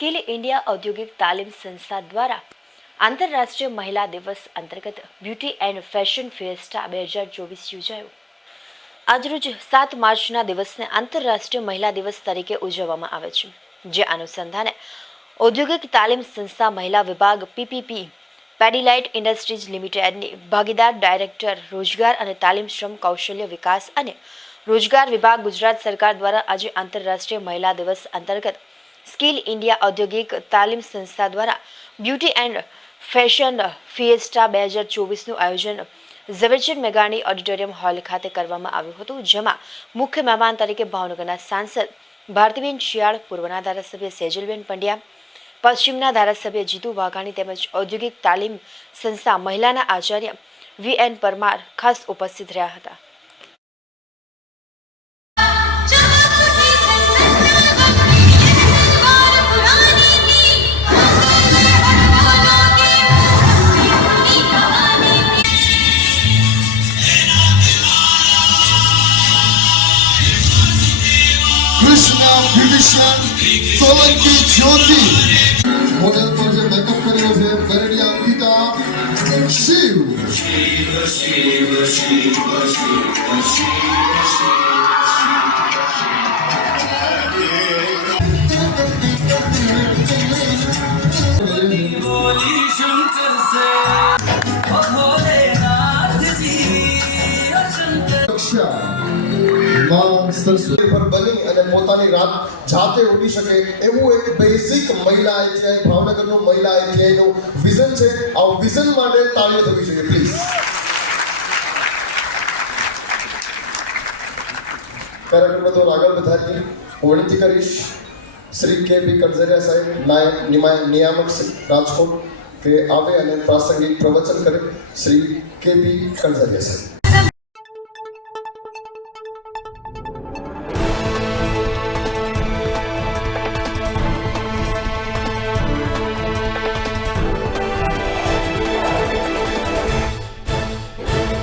Skill India ઔદ્યોગિક તાલીમ સંસ્થા દ્વારા આંતરરાષ્ટ્રીય મહિલા દિવસ અંતર્ગત બ્યુટી એન્ડ ફેશન ફેસ્ટા 2024 યોજાયો। આજરોજ 7 માર્ચના દિવસને આંતરરાષ્ટ્રીય મહિલા દિવસ તરીકે ઉજવવામાં આવે છે, જે અનુસંધાને ઔદ્યોગિક તાલીમ સંસ્થા મહિલા વિભાગ પીપીપી પેડિલાઇટ ઇન્ડસ્ટ્રીઝ લિમિટેડની ભાગીદાર ડાયરેક્ટર રોજગાર અને તાલીમ શ્રમ કૌશલ્ય વિકાસ અને રોજગાર વિભાગ ગુજરાત સરકાર દ્વારા આજે આંતરરાષ્ટ્રીય મહિલા દિવસ અંતર્ગત સ્કિલ ઇન્ડિયા ઔદ્યોગિક તાલીમ સંસ્થા દ્વારા બ્યુટી એન્ડ ફેશન ફિએસ્ટા 2024નું આયોજન ઝવેરચંદ મેઘાણી ઓડિટોરિયમ હોલ ખાતે કરવામાં આવ્યું હતું, જેમાં મુખ્ય મહેમાન તરીકે ભાવનગરના સાંસદ ભારતીબેન શિયાળ, પૂર્વના ધારાસભ્ય સેજલબેન પંડ્યા, પશ્ચિમના ધારાસભ્ય જીતુ વાઘાણી તેમજ ઔદ્યોગિક તાલીમ સંસ્થા મહિલાના આચાર્ય વીએન પરમાર ખાસ ઉપસ્થિત રહ્યા હતા। कृष्णा विभीषण सोलंकी ज्योति मॉडल पर जो मेकअप કર્યો છે ગરડિયા અંકિતા શિવ बोली शंकर से भोलेनाथ जी शंकर સરસ્વતી પર બની અને પોતાની રાત જાતે ઉડી શકે એવું એક બેઝિક મહિલા આઈટીઆઈ ભાવનગરનું મહિલા આઈટીઆઈનું વિઝન છે। આ વિઝન માટે તાળીઓ થવી જોઈએ પ્લીઝ। કાર્યક્રમ તો આગળ વધારીએ। વિનંતી કરીશ શ્રી કે.બી. કણઝરિયા સાહેબ, નાયબ નિયામક રાજકોટ, કે આવે અને પ્રાસંગિક પ્રવચન કરે। શ્રી કે.બી. કણઝરિયા સાહેબ।